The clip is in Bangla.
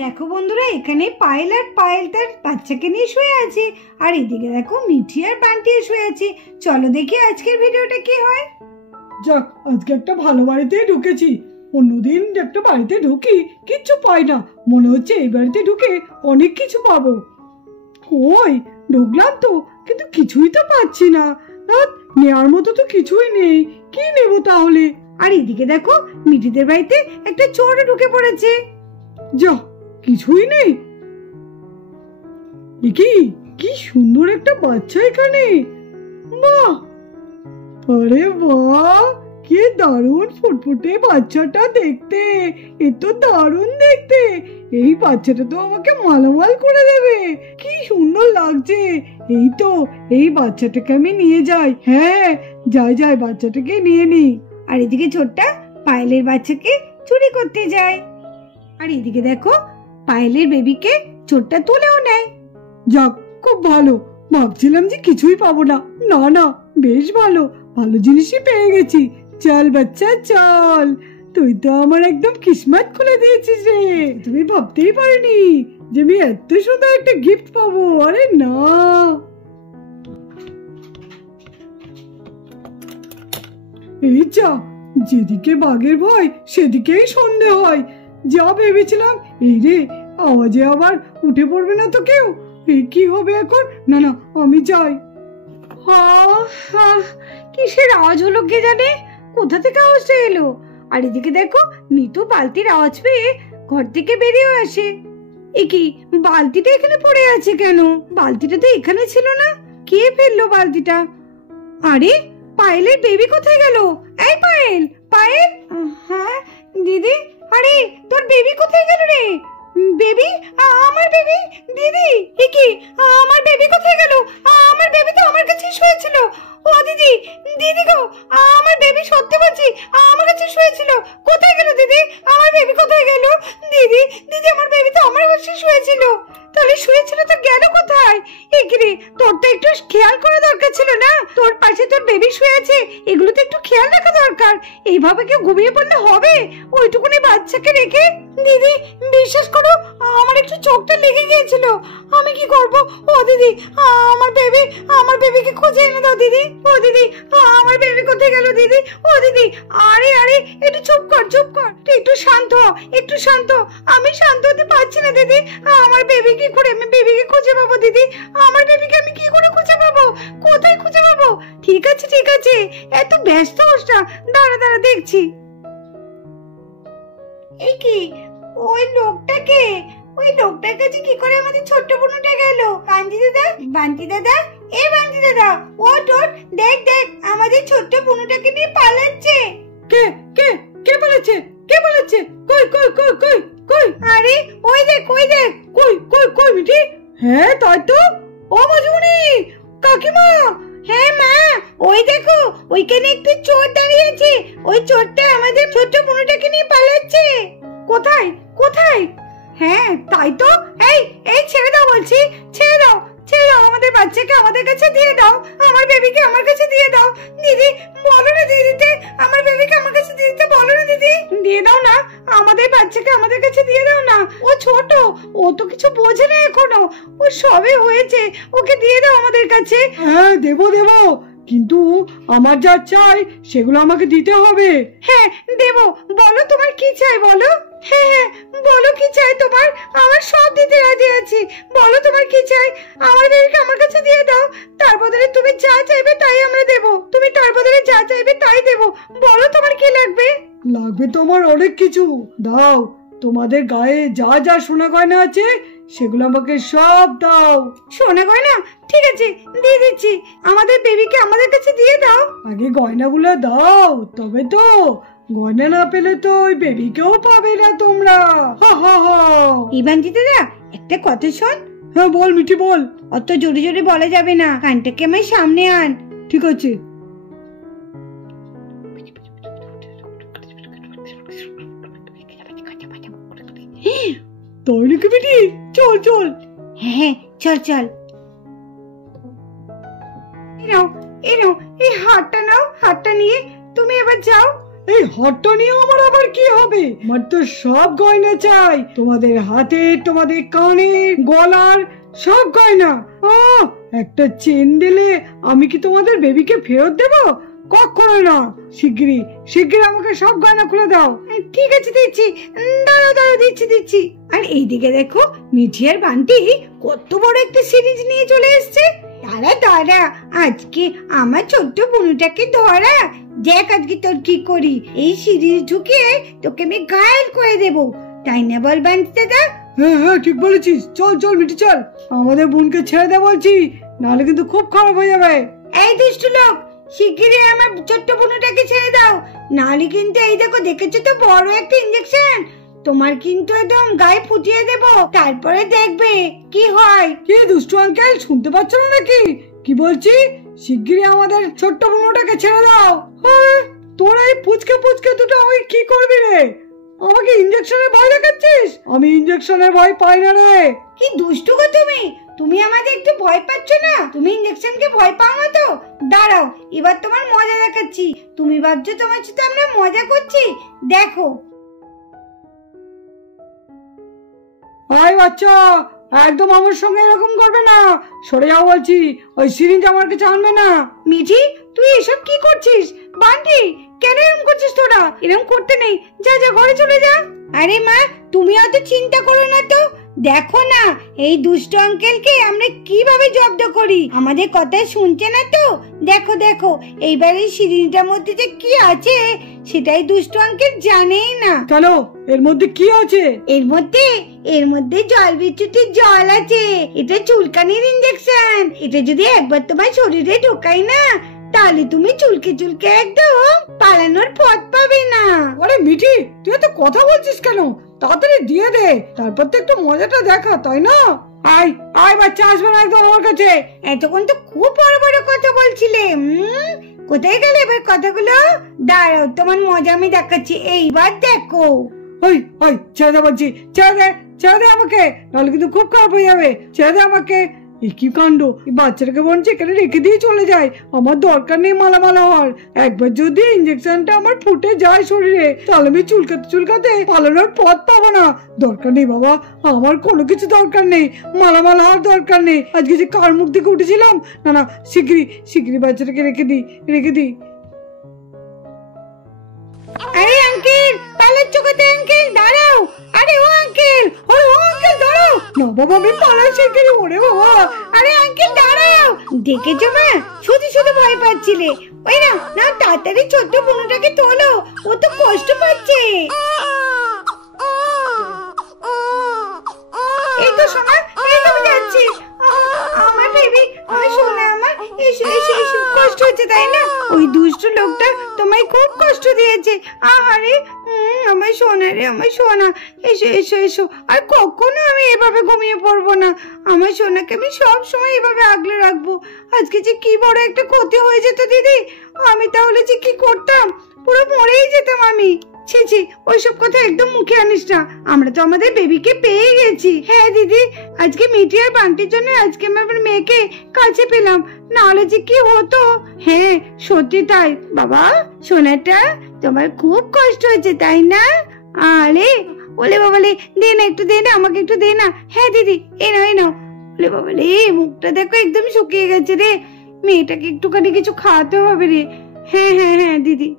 দেখো বন্ধুরা, এখানে পায়েল আর পায়েল তার বাচ্চাকে নিয়ে শুয়ে আছে, আর এদিকে দেখো মিঠি আর বান্টি শুয়ে আছে। চলো দেখি আজকের ভিডিওটা কি হয়। যাক, আজকে একটা ভালো বাড়িতে ঢুকেছি। অন্যদিন একটা বাড়িতে ঢুকি কিচ্ছু পাই না, মনে হচ্ছে এই বাড়িতে ঢুকে অনেক কিছু পাবো। ওই ঢুকলাম তো, কিন্তু কিছুই তো পাচ্ছি না। নেওয়ার মতো তো কিছুই নেই, কি নেবো তাহলে? আর এদিকে দেখো মিঠিদের বাড়িতে একটা চোর ঢুকে পড়েছে। যা, কিছুই নেই। কি সুন্দর একটা বাচ্চা এখানে! বাহ, আরে বাহ, কি দারুণ ফুটফুটে বাচ্চাটা দেখতে! এ তো দারুণ দেখতে। এই বাচ্চাটা তো আমাকে মালামাল করে দেবে। কি সুন্দর লাগছে! এই বাচ্চাটাকে আমি নিয়ে যাই। হ্যাঁ, যাই বাচ্চাটাকে নিয়ে নি। আর এদিকে ছোট্টা পায়েলের বাচ্চাকে চুরি করতে যায়। আর এদিকে দেখো পায়েলের বেবিকে চোরটা তুলেও নেয়। যাক, খুব ভালো। ভাবছিলাম যে কিছুই পাবো না। না, বেশ ভালো জিনিসই পেয়ে গেছি। চল বাচ্চা চল, তুই তো আমার একদম কিসমত খুলে দিয়েছিস রে। তুমি ভাবতেই পারিনি যে আমি এত সুন্দর একটা গিফট পাবো। আরে না, এই যা, যেদিকে বাঘের ভয় সেদিকেই সন্দেহ হয়। যা ভেবেছিলাম, এই রে, আওয়াজে আবার উঠে পড়বে না তো কেউ? এই কি হবে এখন? না, আমি যাই। কিসের আওয়াজ হলো কে জানে? কোথা থেকে আওয়াজটা এলো? আর এদিকে দেখো নিতু বালতির আওয়াজ পেয়ে ঘর থেকে বেরিয়ে আসে। কি বালতিটা এখানে পড়ে আছে কেন? বালতিটা তো এখানে ছিল না। কে ফেললো বালতিটা? আরে পায়েলের বেবি কোথায় গেল? এই পায়েল, পায়েল! হ্যাঁ দিদি। আরে তোর বেবি কোথায় গেল রে? বেবি, আমার বেবি। দিদি, কি আমার বেবি কোথায় গেল? আমার বেবি তো আমার কাছে শুয়েছিল। ও দিদি, দিদি গো, আমার বেবি সত্যি বলছি আমার কাছে শুয়েছিল। কোথায় গেল দিদি? আমার বেবি কোথায় গেল? দিদি, আমার বেবি তো আমার কাছে শুয়েছিল। তাহলে শুয়েছিল তো গেল কোথায়? এগিরে, তোর তো একটু খেয়াল করা দরকার ছিল না? তোর পাশে তোর বেবি শুয়ে আছে, এগুলো তো একটু খেয়াল রাখা দরকার। এইভাবে কেউ ঘুমিয়ে পড়লে হবে ওইটুকুনি বাচ্চাকে রেখে? দিদি বিশ্বাস করো, আমার একটু চোখটা লেগে গিয়েছিল। আমি কি করব? ও দিদি, আমার বেবিকে খুঁজে এনে দাও দিদি। ও দিদি, আমার বেবি কোথায় গেল দিদি? ও দিদি, আরে একটু চুপ কর। তুই একটু শান্ত হ, একটু শান্ত। আমি শান্ত হতে পারছি না দিদি। আমার বেবি কি করে আমি বেবিকে খুঁজে পাবো দিদি? আমার বেবিকে আমি কি করে খুঁজে পাবো? কোথায় খুঁজে পাবো? ঠিক আছে, এত ব্যস্ত হোস না। দাঁড়া দেখছি। এই কি, ওই লোকটার কাছে কি করে আমাদের ছোট্ট বোনটা গেল? বান্টি দাদা, এ বান্টি দাদা, ওঠ, দেখ আমাদের ছোট্ট বোনটাকে নিয়ে পালাচ্ছে। কে পালাচ্ছে? কই? আরে ওই দেখ। কই মিঠি? হ্যাঁ, তাই তো। ও মজুমনি, কাকিমা! হ্যাঁ মা, ওই দেখো ওইখানে একটু চোর দাঁড়িয়ে আছে। ওই চোরটা আমাদের ছোট্ট বোনটাকে নিয়ে পালাচ্ছে। কোথায়? হ্যাঁ তাই তো। এই ছেড়ে দাও বলছি, ছেড়ে দাও আমাদের বাচ্চাকে আমাদের কাছে দিয়ে দাও। আমার বেবিকে আমার কাছে দিয়ে দাও। দিদি বলো না দিদিতে, আমার বেবিকে আমার কাছে দিয়ে দিতে বলো না দিদি। দিয়ে দাও না, আমাদের বাচ্চাকে আমাদের কাছে দিয়ে দাও না। ও ছোট, ও তো কিছু বোঝে না এখনো, ও সবে হয়েছে। ওকে দিয়ে দাও আমাদের কাছে। হ্যাঁ, দেবো, কিন্তু আমার যা চাই সেগুলো আমাকে দিতে হবে। হ্যাঁ দেবো, বলো তোমার কি চাই বলো। হ্যাঁ বলো কি চাই তোমার, আমার সব দিতে রাজি আছি। বলো তোমার কি চাই। আমার বেবিকে আমার কাছে দিয়ে দাও, তার বদলে তুমি যা চাইবে তাই আমরা দেবো। তুমি তার বদলে যা চাইবে তাই দেবো। বলো তোমার কি লাগবে। লাগবে তোমার অনেক কিছু। দাও, তোমাদের গায়ে যা সোনা গয়না আছে সেগুলো আমাকে সব দাও। সোনা গয়না? ঠিক আছে, দিয়ে দিচ্ছি। আমাদের বেবিকে আমাদের কাছে দিয়ে দাও। আগে গয়নাগুলো দাও, তবে তো। গয়না না পেলে তো ওই বেবিকেও পাবে না তোমরা। ইবান্তি দাদা, একটা কথা শোন। হ্যাঁ বল মিঠি, বল। অত জোরে বলা যাবে না, কানটাকে আমার সামনে আন। ঠিক আছে। তাই নাকি বেটি? চল। হ্যাঁ চল। এই নাও, এই হাতটা নাও। হাতটা নিয়ে তুমি এবার যাও। এই হারটা নিয়ে আমার আবার কি হবে? আমার তো সব গয়না চাই, তোমাদের হাতের, তোমাদের কানের, গলার সব গয়না। একটা চেন দিলে আমি কি তোমাদের বেবিকে ফেরত দেব? কখনো না। শিগগিরই শিগগিরই আমাকে সব গয়না খুলে দাও। ঠিক আছে দিচ্ছি, দাঁড়াও দাঁড়াও দিচ্ছি দিচ্ছি। আর এইদিকে দেখো মিঠি আর বান্টি কত বড় একটা সিরিজ নিয়ে চলে এসছে। দাঁড়া দাঁড়া, আজকে আমার ছোট্ট বুনুটাকে ধরা, দেখ আজকে তোর কি করি। এই সিরিজ ঢুকিয়ে তোকে আমি ঘায়েল করে দেব, তাই না বল বান্টি দাদা? হ্যাঁ হ্যাঁ ঠিক বলেছিস, চল চল মিঠি চল, আমাদের বোনকে ছেড়ে দে বলছি, নাহলে কিন্তু খুব খারাপ হয়ে যাবে। এই দুষ্টু লোক, শিগগিরই আমার ছোট্ট বুনুটাকে ছেড়ে দাও, নাহলে কিন্তু এই দেখো, দেখেছো তো বড় একটা ইঞ্জেকশন, তোমার কিন্তু একদম গায়ে ফুটিয়ে দেব, তারপরে দেখবে কি হয়। কি দুষ্টু আঙ্কেল, শুনতে পাচ্ছ না নাকি কি বলছি? শিগগিরই আমাদের ছোট্ট বোনটাকে ছেড়ে দাও। আরে তোরা এই পুচকে পুচকে দুটো আমাকে কি করবি রে? আমাকে ইঞ্জেকশনের ভয় দেখাচ্ছিস? আমি ইঞ্জেকশনের ভয় পাই না রে। কি দুষ্টু গো তুমি, তুমি আমাদের একটু ভয় পাচ্ছ না? তুমি ইঞ্জেকশনকে ভয় পাও না তো? দাঁড়াও, এবার তোমার মজা দেখাচ্ছি। তুমি ভাবছো তোমার সাথে আমরা মজা করছি, দেখো। আয় বাচ্চা, একদম আমার সঙ্গে এরকম করবে না, সরে যাও বলছি, ওই সিরিঞ্জ আমার কাছে আনবে না। মিঠি, তুই এসব কি করছিস? বান্টি, কেন এরকম করছিস? তোরা এরকম করতে নেই, যা যা ঘরে চলে যা। আরে মা, তুমি অত চিন্তা করো না তো, দেখো না এই দুষ্ট আঙ্কেলকে আমরা কিভাবে জব্দ করি, আমাদের কথা শুনছে না তো। দেখো দেখো, এইবার এই সিরিঞ্জটার মধ্যে যে কি আছে সেটাই দুষ্ট আঙ্কেল জানেই না। চলো, এর মধ্যে কি আছে? এর মধ্যে জল বিচ্যুতির জল আছে, এটা চুলকানির ইঞ্জেকশন। এটা যদি একবার তোমার শরীরে ঢোকাই না, তাহলে তুমি চুলকে চুলকে একদম পালানোর পথ পাবে না। আরে মিঠি, তুই এত কথা বলছিস কেন? তাড়াতাড়ি দিয়ে দে, তারপর তো একটু মজাটা দেখা, তাই না? আয় আয় বাচ্চা, আসবে না একদম আমার কাছে। এতক্ষণ তো খুব বড় বড় কথা বলছিলে, কোথায় গেলে এবার কথাগুলো? দাঁড়াও, তোমার মজা আমি দেখাচ্ছি, এইবার দেখো। ওই ওই ছেড়ে দে বলছি, ছেড়ে দে, ছেড়ে দে আমাকে, নাহলে কিন্তু খুব খারাপ হয়ে যাবে। ছেড়ে দে আমাকে। কি কাণ্ড, এই বাচ্চাটাকে বলছে এখানে রেখে দিয়ে চলে যায়, আমার দরকার নেই মালামালা হওয়ার। একবার যদি ইঞ্জেকশনটা আমার ফুটে যায় শরীরে, তাহলে আমি চুলকাতে চুলকাতে পালানোর পথ পাবো না। দরকার নেই বাবা, আমার কোনো কিছু দরকার নেই, মালামালা হওয়ার দরকার নেই। আজকে যে কার মুখ থেকে উঠেছিলাম, না না, শিগগিরই শিগগিরই বাচ্চাটাকে রেখে দিই, রেখে দিই। আরে আঙ্কেল, পালাচ্ছ কোথায় আঙ্কেল? দাঁড়াও। আরে ও আঙ্কেল, ও আঙ্কেল দাঁড়াও। না বাবা, আমি পালাচ্ছি কেন? ওরে বাবা। আরে আঙ্কেল দাঁড়াও, দেখেছো মা, শুধু শুধু ভয় পাচ্ছিলে। ওই না না, তাড়াতাড়ি ছোট্ট বোনটাকে তোলো, ও তো কষ্ট পাচ্ছে। এই তো সোনা, এই তো আমি যাচ্ছি। আমার বেবি, আমার সোনা, আমার এসো এসো এসো। কষ্ট হচ্ছে তাই না? ওই দুষ্ট লোকটা তোমায় খুব কষ্ট দিয়েছে। আহারে, আমার সোনা রে, আমার সোনা, এসো এসো এসো। আর কখনো আমি এভাবে ঘুমিয়ে পড়বো না, আমার সোনাকে আমি সব সময় এভাবে আগলে রাখবো। আজকে যে কি বড় একটা ক্ষতি হয়ে যেত দিদি, আমি তাহলে যে কি করতাম, পুরো মরেই যেতাম আমি। ছি ছি, ওইসব কথা একদম মুখে আনিস না, আমরা তো আমাদের বেবিকে পেয়ে গেছি। হ্যাঁ দিদি, আজকে মিঠি আর বান্টির জন্য আজকে আমি আমার মেয়েকে কাছে পেলাম, নাহলে যে কি হতো। হ্যাঁ সত্যি তাই। বাবা সোনাটা, তোমার খুব কষ্ট হয়েছে তাই না? আরে ওলে বাবালে, দে না একটু, দে না আমাকে একটু, দে না। হ্যাঁ দিদি, এই নাও এই নাও। ওলে বাবালে, মুখটা দেখো একদম শুকিয়ে গেছে রে, মেয়েটাকে একটুখানি কিছু খাওয়াতে হবে রে। হ্যাঁ হ্যাঁ হ্যাঁ দিদি।